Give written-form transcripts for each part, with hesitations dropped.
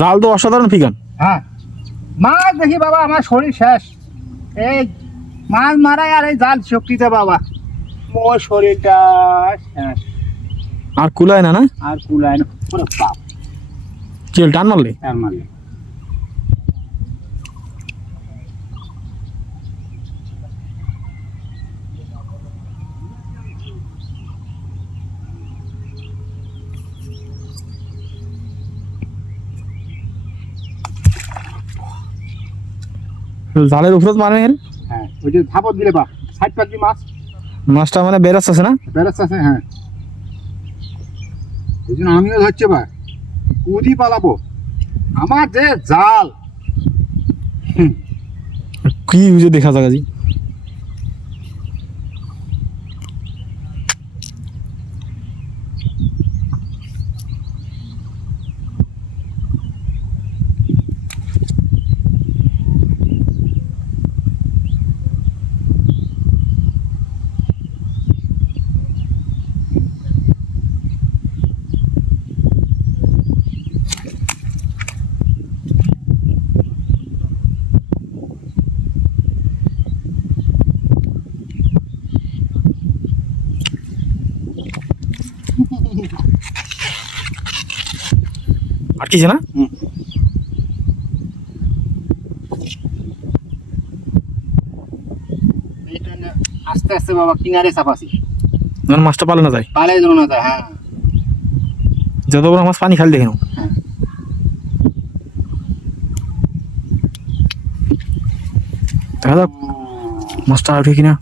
জাল তো অসাধারণ ফিগান। হ্যাঁ মাছ দেখি বাবা আমার শরীর শেষ, এই মাছ মারাই আর এই জাল শক্তিতে বাবা মোর শরীরটা শেষ, আর কুলায় না, না আর কুলায় না। ওরে বাপ, চিল টান মারলে তার মানে জালের উপরে মারে। হ্যাঁ ওই যে ধাপত দিলে বাপ সাইড পাতি মাছ মাছটা মানে বেরাচ্ছে না। বেড়াচ্ছে, হ্যাঁ এই জন্য আমিও ধরছে ভাই কুদি পালাবো, আমার যে জাল। কি বুঝে দেখা যাক আজি। আটকিছে না। আস্তে আস্তে বাবা কিনারে চাপাছি, মানে মাছটা পালে না যায়, পালে যেন না যায়। হ্যাঁ যত বড় মাছ পানি খালি দেখে নাও। দেখা যাক মাছটা উঠে কিনা।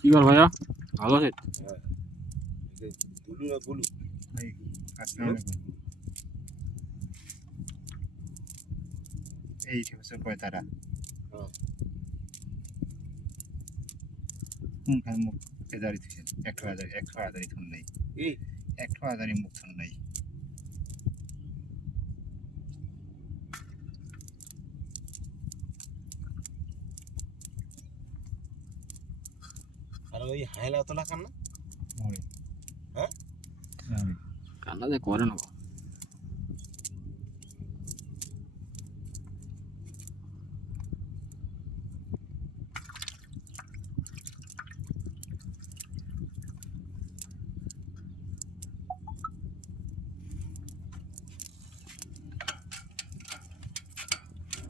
কি বল ভাইয়া, ভালো আছে? এই হচ্ছে পয়তারা কোনখানে মুখ এদারি থেকে 1,000 থন নেই, এই 1,000 মুখ থন নেই। আর ওই হাইলা তোলা কান্না মরে হ্যাঁ কান্না যে করে না।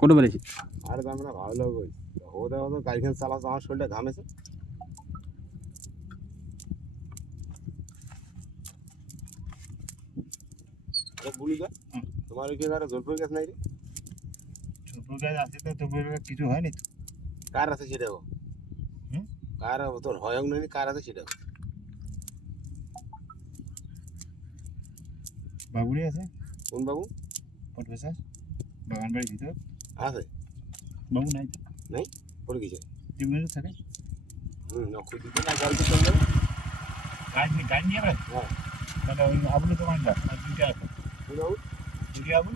কোটো বেড়েছি আর দাম না ভালো লাগে ও দেখো তো গাড়িখান চালাচ্ছে আমার শরীরটা ঘামেছে। বুলিকা তোমার ওইখানে আর জলপুর গাছ নাই রে? ছোট গাছ আছে তো তবু কিছু হয়নি তো। কার আছে সেটা গো? হুম? কার তোর হয়ং নেই, কার আছে সেটা? বাবুরি আছে। কোন বাবু? প্রফেসর বাগান বাড়ির ভিতর আছে বাবু নাই তো, নাই পড়ে গেছে। টিউবওয়েল থাকে নকুল দিতে না জল দিতে হবে। গাছ নিয়ে যাবে। হ্যাঁ তাহলে ওই আবুলের দোকানটা আর দুইটা আছে, কোন বাবু? দুটি আবুল